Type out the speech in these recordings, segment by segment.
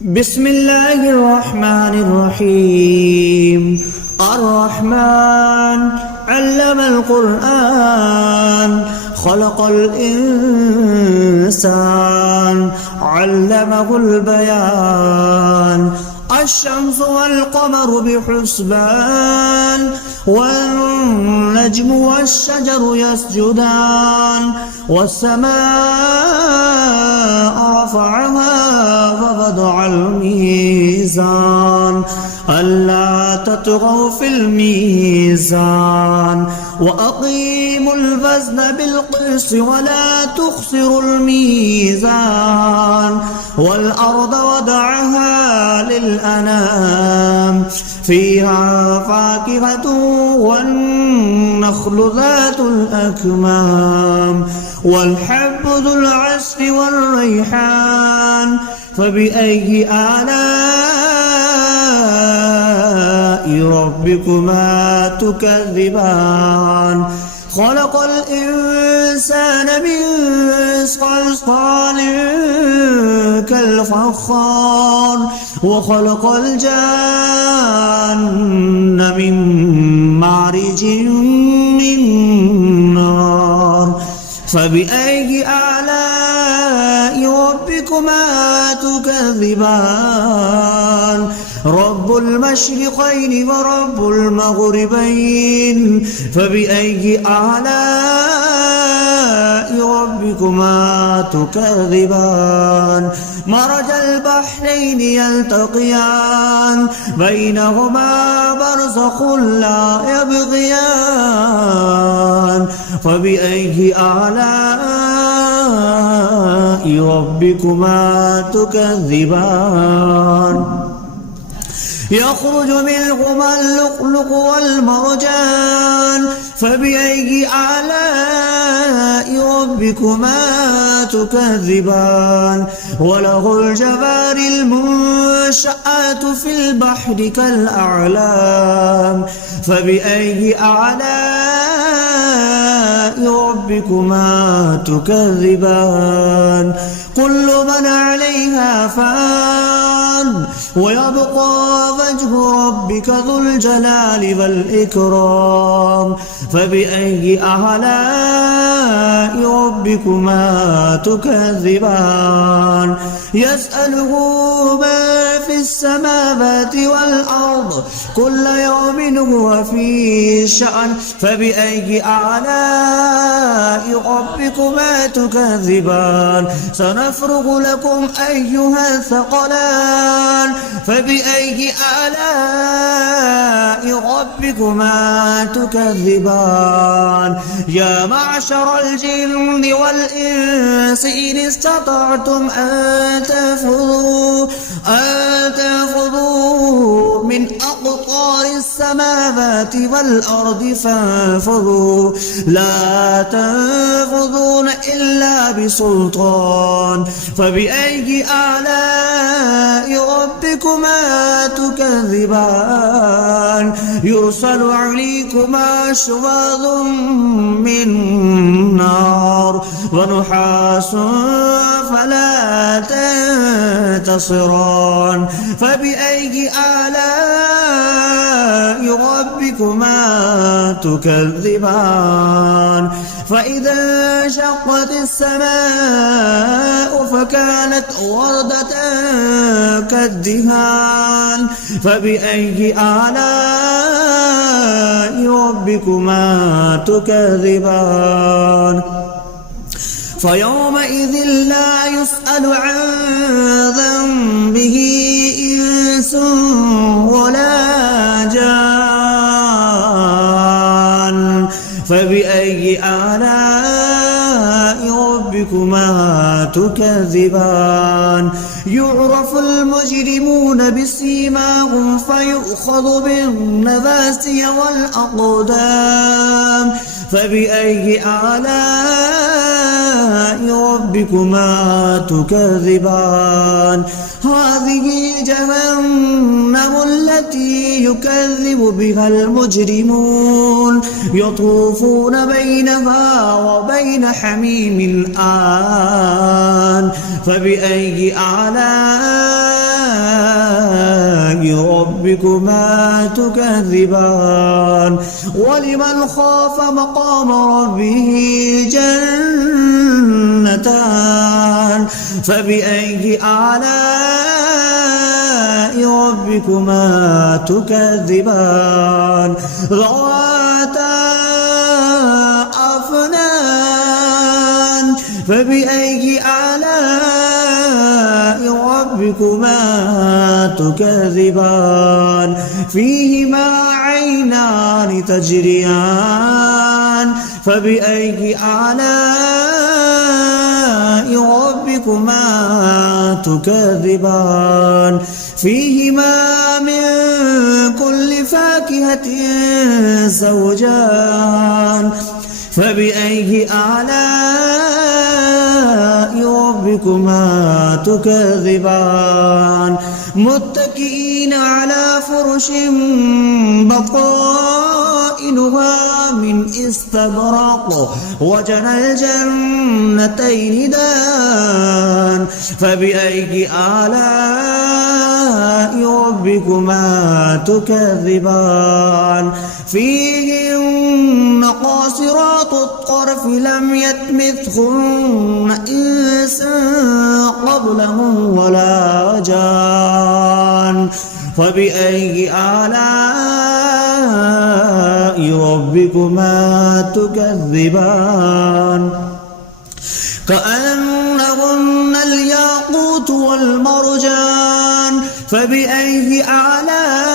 بسم الله الرحمن الرحيم. الرحمن علم القرآن خلق الإنسان علمه البيان. الشمس والقمر بحسبان والنجم والشجر يسجدان والسماء رفعها ووضع الميزان ألا تطغوا في الميزان وأقيموا الوزن بالقسط ولا تخسروا الميزان والأرض وضعها للأنام فيها فاكهة والنخل ذات الأكمام والحب ذو العصف والريحان فبأي آلاء ربكما تكذبان. خلق الإنسان من صلصال كالفخار وخلق الجان من مارج من نار فبأي آلاء ربكما تكذبان. رب المشرقين ورب المغربين فبأي آلاء ربكما تكذبان. مرج البحرين يلتقيان بينهما برزخ لا يبغيان فبأي آلاء ربكما تكذبان. يخرج منهما اللؤلؤ والمرجان فبأي آلاء ربكما تكذبان. وله الجوار المنشآت في البحر كالأعلام فبأي آلاء ربكما تكذبان. كل من عليها فان ويبقى وجه ربك ذو الجلال والإكرام فبأي آلاء ربكما تكذبان. يسأله ما في السماوات والأرض كل يوم هو في شأن فبأي آلاء ربكما تكذبان. سنفرغ لكم أيها الثقلان فبأي آلاء ربكما تكذبان. يا معشر الجن والإنس إن استطعتم أن تنفذوا من أقطار السماوات والأرض فانفذوا لا تنفذون إلا بسلطان فبأي آلاء ربكما تكذبان. يرسل عليكما شواظ من نار ونحاس فلا تنتصران فبأي آلاء ربكما تكذبان. فإذا انشقت السماء فكانت وردة كالدهان فبأي آلاء ربكما تكذبان. فيومئذ لا يسأل عن ذنبه إنس ولا جان فبأي آلاء ربكما تكذبان. يعرف المجرمون بسيماهم فيؤخذ بالنواسي والأقدام فبأي آلاء ربكما تكذبان. هذه جهنم التي يكذب بها المجرمون يطوفون بينها وبين حميم آن فبأي آلاء ربكما تكذبان ولمن خاف مقام ربه جنتان فبأي آلاء ربكما تكذبان ذواتا أفنان فبأي آلاء ربكما تكذبان فيهما عينان تجريان فبأي آلاء ربكما تكذبان فيهما من كل فاكهة زوجان فبأي آلاء ربكما تكذبان متكئين على فرش بطائنها من استبرق وجنى الجنتين دان فبأي آلاء ربكما تكذبان فيهن قاصرات الطرف لم يطمثهن إنس قبلهم ولا جان فبأي آلاء ربكما تكذبان كأنهن الياقوت والمرجان فبأي آلاء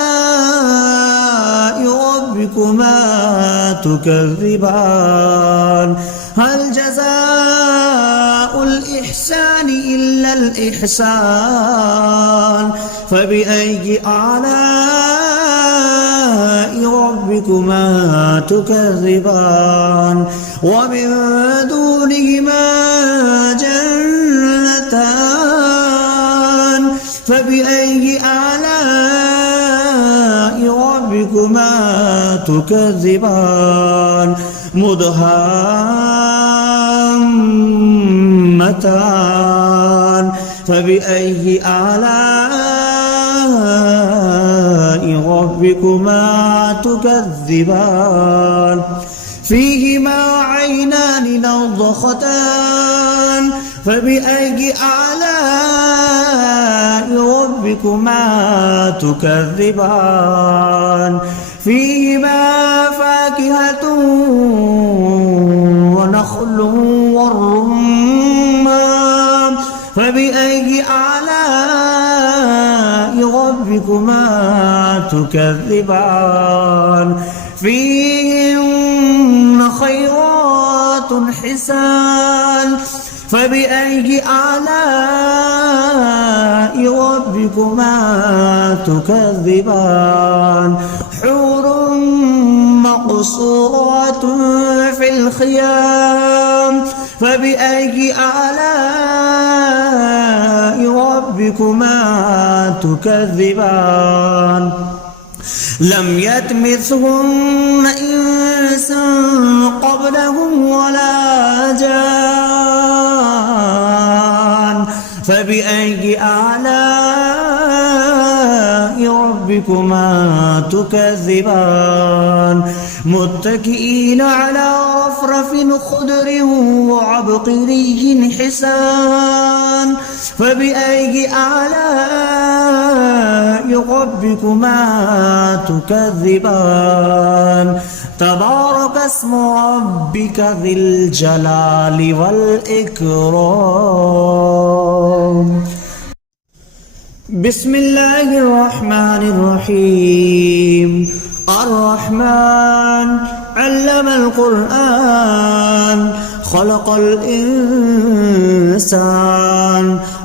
ربكما تكذبان هل جزاء الإحسان إلا الإحسان فبأي آلاء ربكما تكذبان ومن دونهما جنتان فبأي آلاء ربكما تكذبان مدهامتان فبأي آلاء ربكما تكذبان فيهما عينان نضختان فبأي آلاء ربكما تكذبان فيهما فاكهة ونخل والرمان فبأي آلاء ربكما تكذبان فيهن خيرات حسان فبأي آلاء ربكما تكذبان حور مقصورات في الخيام فبأي آلاء ربكما تكذبان لم يطمثهن إنس قبلهم ولا جان فبأي آلاء ربكما تكذبان متكئين على رفرف خضر وعبقري حسان فبأي آلاء ربكما تكذبان تبارك اسم ربك ذي الجلال والإكرام بسم الله الرحمن الرحيم الرحمن علم القرآن خلق الإنسان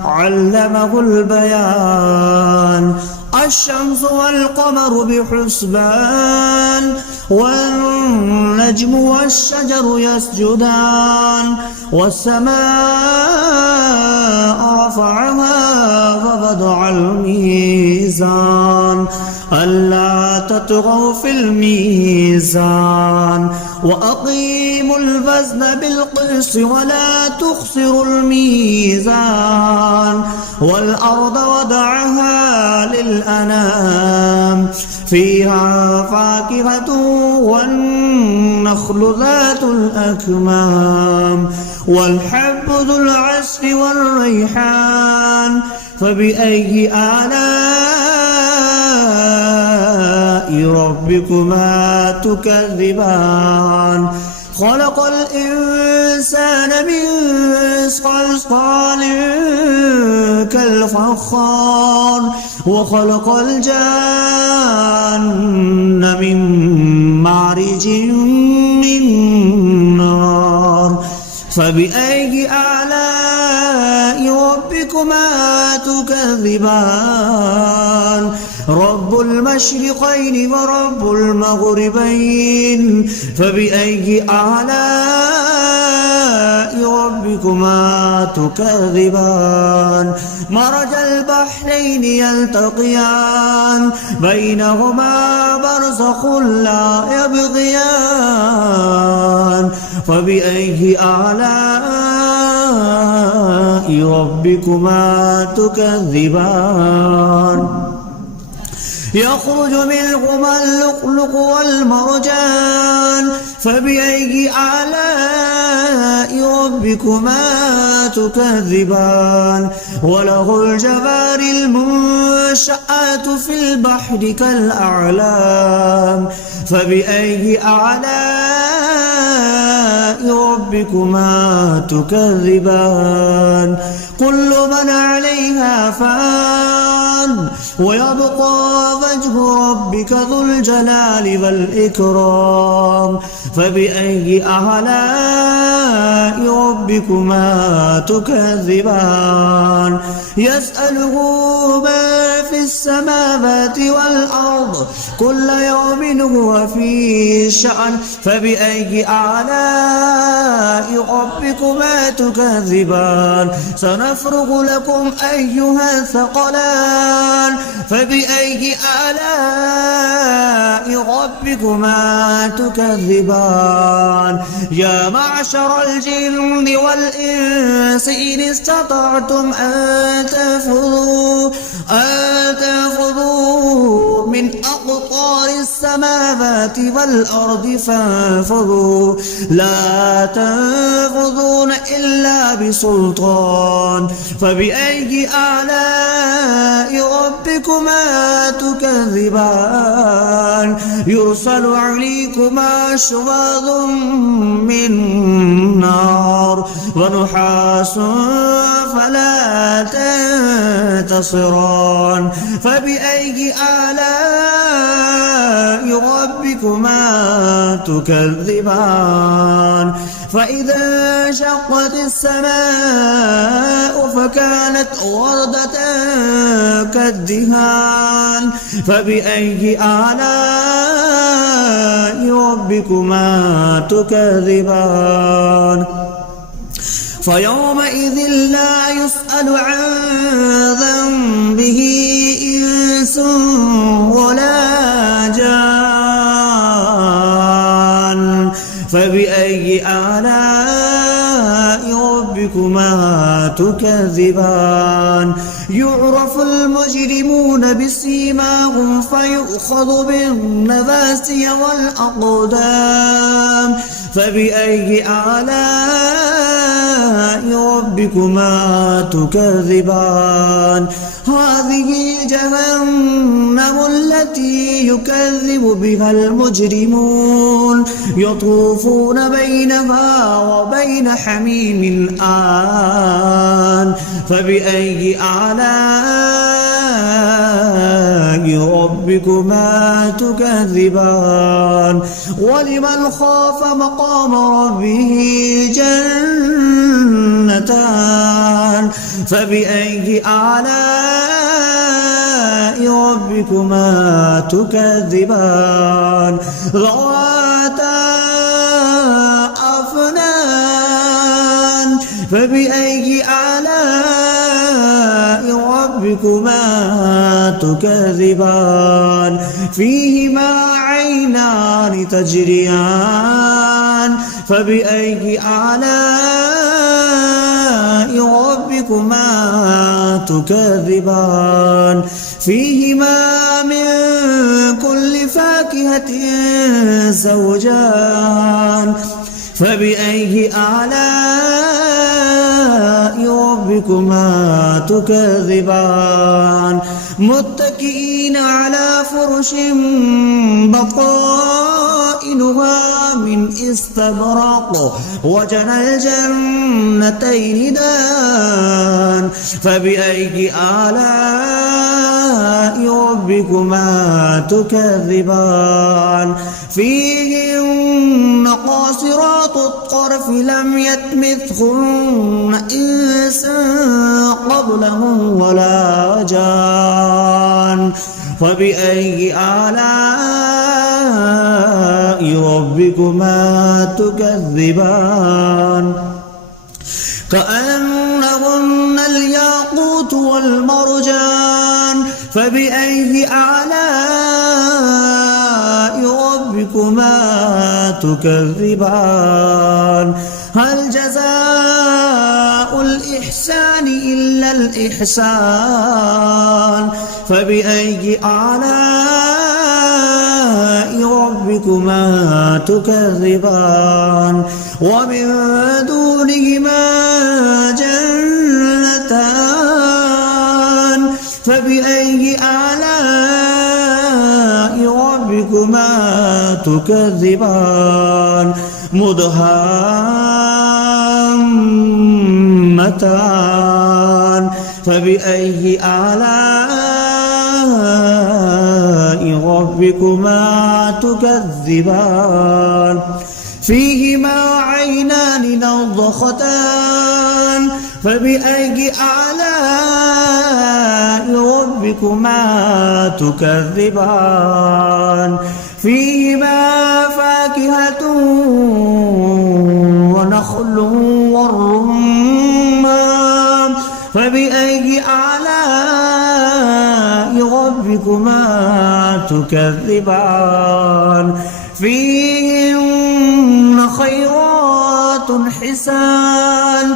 علمه البيان الشمس والقمر بحسبان والنجم والشجر يسجدان والسماء رفعها فوضع الميزان ألا تطغوا في الميزان وأقيموا الوزن بالقسط ولا تخسروا الميزان والأرض وضعها للأنام فيها فاكهة والنخل ذات الأكمام والحب ذو العصف والريحان فبأي آلاء ربكما تكذبان خلق الإنسان من صلصال كالفخار وخلق الجان من مارج من نار فبأي آلاء ربكما تكذبان رب المشرقين ورب المغربين فبأي آلاء ربكما تكذبان مرج البحرين يلتقيان بينهما برزخ لا يبغيان فبأي آلاء ربكما تكذبان يخرج منهما اللؤلؤ والمرجان فبأي آلاء ربكما تكذبان وله الجوار المنشآت في البحر كالأعلام فبأي آلاء ربكما تكذبان كل من عليها فان ويبقى وجه ربك ذو الجلال والإكرام فبأي آلاء ربكما تكذبان يسأله ما في السماوات والأرض كل يوم هو في شأن فبأي آلاء ربكما تكذبان سنفرغ لكم أيها الثقلان فبأي آلاء ربكما تكذبان يا معشر الجن والإنس إن استطعتم أن تنفذوا من أقطار السماوات والأرض فانفذوا لا تنفذون إلا بسلطان فبأي آلاء ربكما تكذبان يرسل عليكما شواظ من نار ونحاس فلا تنتصران فبأي آلاء ربكما تكذبان فإذا انشقت السماء فكانت وردة كالدهان فبأي آلاء ربكما تكذبان فيومئذ لا يسأل عن ذنبه إنس ولا جان فبأي آلاء ربكما تكذبان يعرف المجرمون بسيماهم فيؤخذ بالنواسي والأقدام فبأي آلاء ربكما تكذبان هذه جهنم التي يكذب بها المجرمون يطوفون بينها وبين حميم آن فبأي آلاء ربكما تكذبان ولمن خاف مقام ربه جنتان فبأي آلاء ربكما تكذبان ذواتا أفنان فبأي آلاء ربكما تكذبان فيهما عينان تجريان فبأي آلاء ربكما تكذبان فيهما من كل فاكهة زوجان فبأي آلاء ربكما تكذبان متكئين على فرش بطائنها من استبرق وجنى الجنتين دان فبأي آلاء ربكما تكذبان فيهن قاصرات الطرف لم يطمثهن إنس قبلهم ولا جان فبأي آلاء ربكما تكذبان كأنهن الياقوت والمرجان فبأي آلاء ربكما تكذبان هل جزاء الإحسان إلا الإحسان فبأي آلاء ربكما تكذبان ومن دونهما جنتان فبأي آلاء ربكما تكذبان مدهامتان فبأي آلاء ربكما تكذبان فيهما عينان نضختان فبأي آلاء ربكما تكذبان فيهما فاكهة ونخل والرمان فبأي آلاء ربكما تكذبان فيهن خيرات حسان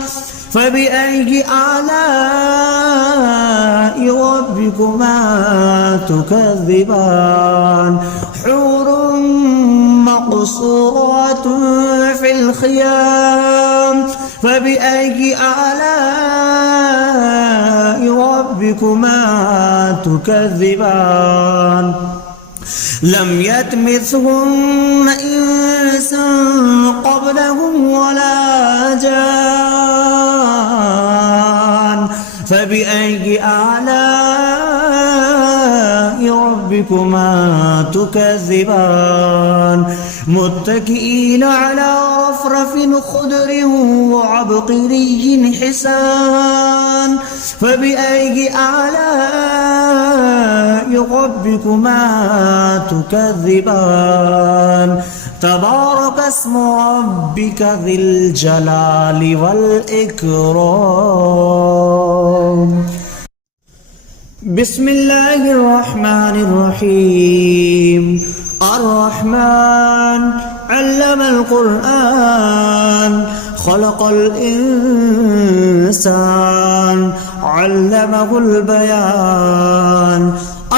فبأي آلاء ربكما تكذبان حور مقصورات في الخيام فبأي آلاء ربكما تكذبان لم يطمثهن إنس قبلهم ولا جان فبأي آلاء ربكما تكذبان متكئين على رفرف خضر وعبقري حسان فبأي آلاء ربكما تكذبان تبارك اسم ربك ذي الجلال والإكرام بسم الله الرحمن الرحيم الرحمن علم القرآن خلق الإنسان علمه البيان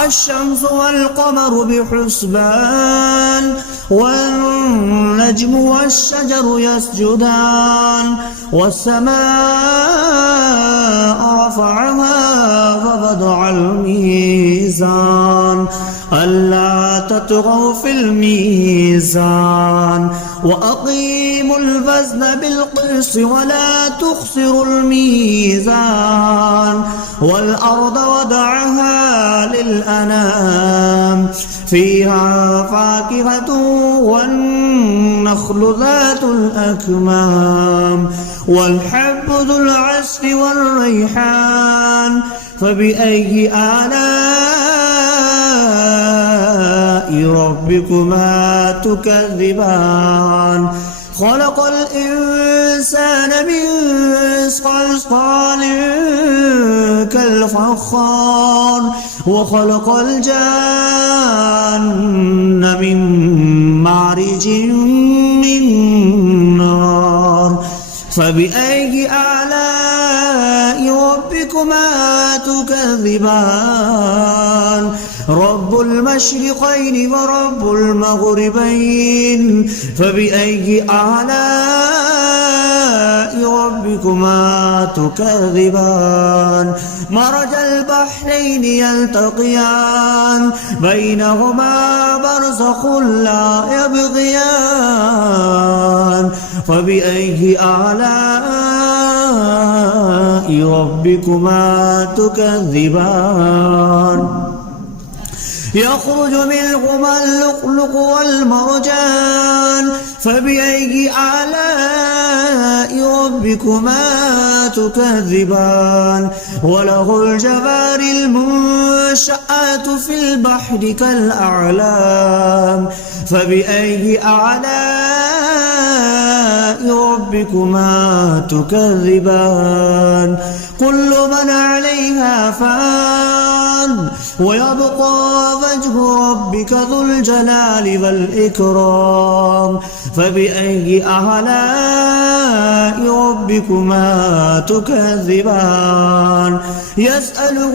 الشمس والقمر بحسبان والنجم والشجر يسجدان والسماء رفعها ووضع الميزان ألا تطغوا في الميزان وأقيموا الوزن بالقسط ولا تخسروا الميزان والأرض وضعها للأنام فيها فاكهة والنخل ذات الأكمام والحب ذو العصف والريحان فبأي آلاء ربكما تكذبان خلق الإنسان من صلصال كالفخار وخلق الجان من مارج من نار فبأي آلاء ربكما تكذبان رب المشرقين ورب المغربين فبأي آلاء ربكما تكذبان مرج البحرين يلتقيان بينهما برزخ لا يبغيان فبأي آلاء ربكما تكذبان يخرج منهما اللؤلؤ والمرجان فبأي آلاء ربكما تكذبان وله الجوار المنشآت في البحر كالأعلام فبأي آلاء ربكما تكذبان كل من عليها فان ويبقى وجه ربك ذو الجلال والإكرام فبأي آلاء ربكما تكذبان يسأله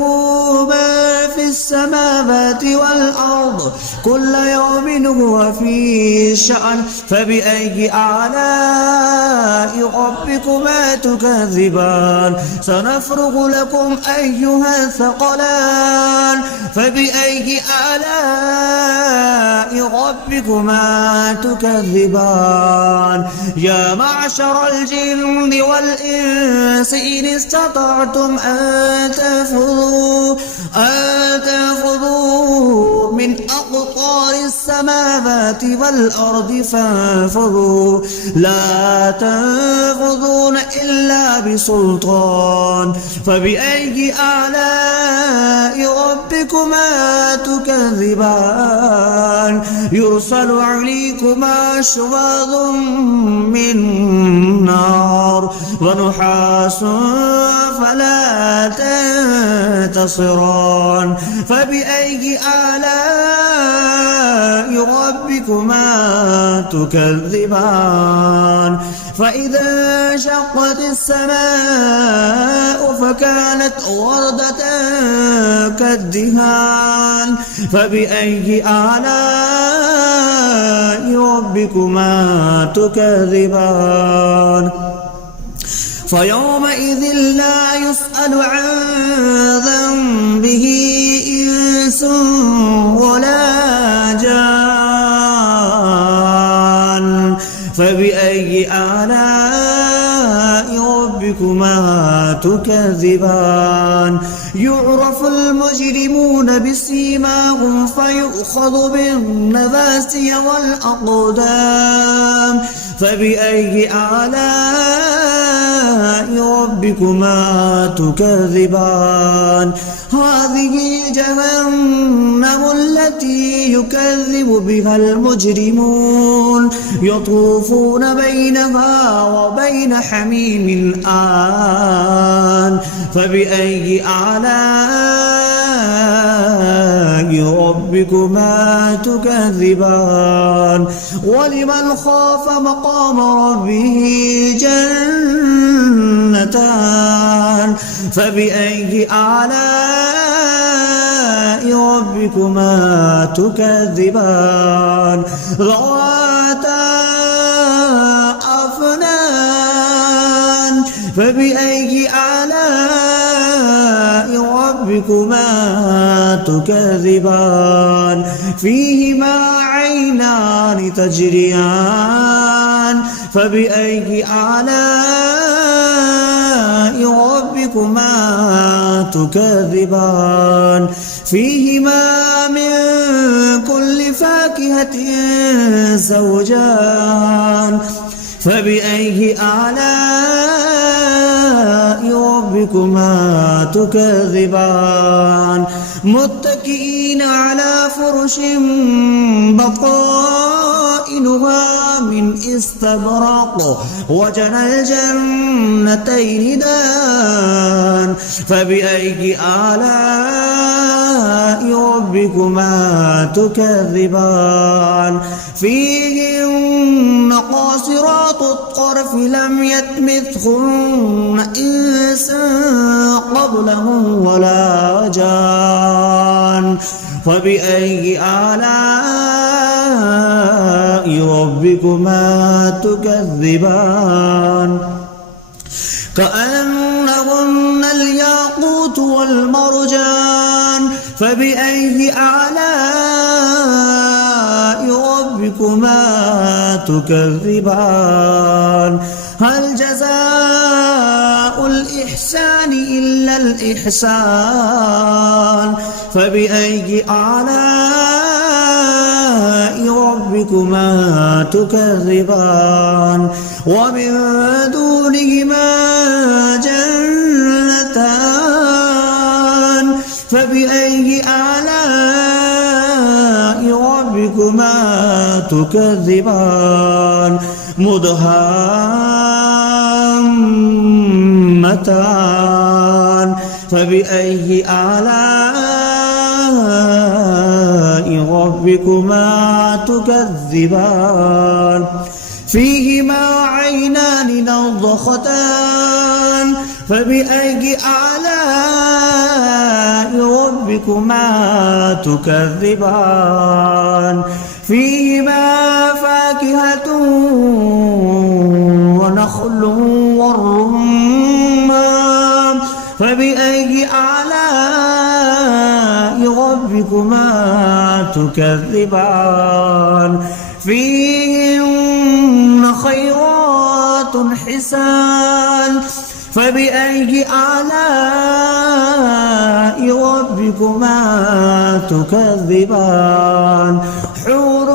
ما في السماوات والأرض كل يوم هو في شأن فبأي آلاء ربكما تكذبان سنفرغ لكم أيها الثقلان فبأي آلاء ربكما تكذبان يا معشر الجن والإنس إن استطعتم أن تنفذوا من أقطار السماوات والأرض فانفذوا لا تنفذون إلا بسلطان فبأي آلاء ربكما تكذبان يرسل عليكما شواظ من نار ونحاس فلا تنتصران فبأي آلاء ربكما تكذبان فإذا انشقت السماء فكانت وردة كالدهان فبأي آلاء ربكما تكذبان فيومئذ لا يسأل عن ذنبه إنس ولا جان فبأي آلاء ربكما تكذبان يعرف المجرمون بسيماهم فيؤخذ بالنواسي والأقدام فبأي آلاء ربكما تكذبان هذه جهنم التي يكذب بها المجرمون يطوفون بينها وبين حميم آن فبأي آلاء ربكما تكذبان ولمن خاف مقام ربه جنتان فبأي آلاء ربكما تكذبان ذواتا أفنان فبأي آلاء ربكما تكذبان فيهما عينان تجريان فبأي آلاء ربكما تكذبان فيهما من كل فاكهة زوجان فبأي آلاء ربكما ربكما تكذبان متكئين على فرش بطائنها من استبرق وجنى الجنتين دان فبأي آلاء ربكما تكذبان فيهن قاصرات الطرف لم يطمثهن إنس قبلهم ولا جان فبأي آلاء ربكما تكذبان كأنهن الياقوت والمرجان فبأي آلاء ربكما تكذبان هل جزاء الإحسان إلا الإحسان فبأي آلاء ربكما تكذبان ومن دونهما جنتان فبأي آلاء ربكما تكذبان مدهامتان فبأي آلاء ربكما تكذبان فيهما عينان نضختان فبأي آلاء ربكما تكذبان فيهما فاكهة ونخل والرمان فبأي آلاء ربكما تكذبان فيهن خيرات حسان فبأي آلاء ربكما تكذبان حور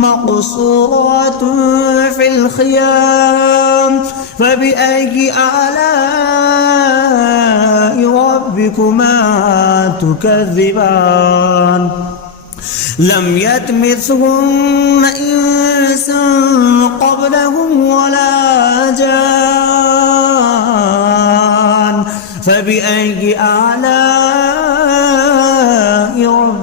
مقصورات في الخيام فبأي آلاء ربكما تكذبان لم يطمثهن إنس قبلهم ولا جان فبأي آلاء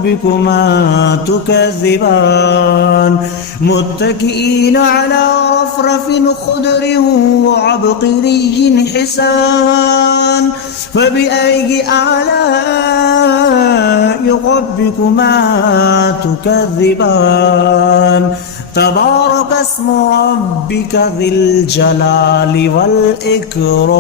ربكما تكذبان متكئين على رفرف خضر وعبقري حسان فبأي آلاء ربكما تكذبان تبارك اسم ربك ذي الجلال والإكرام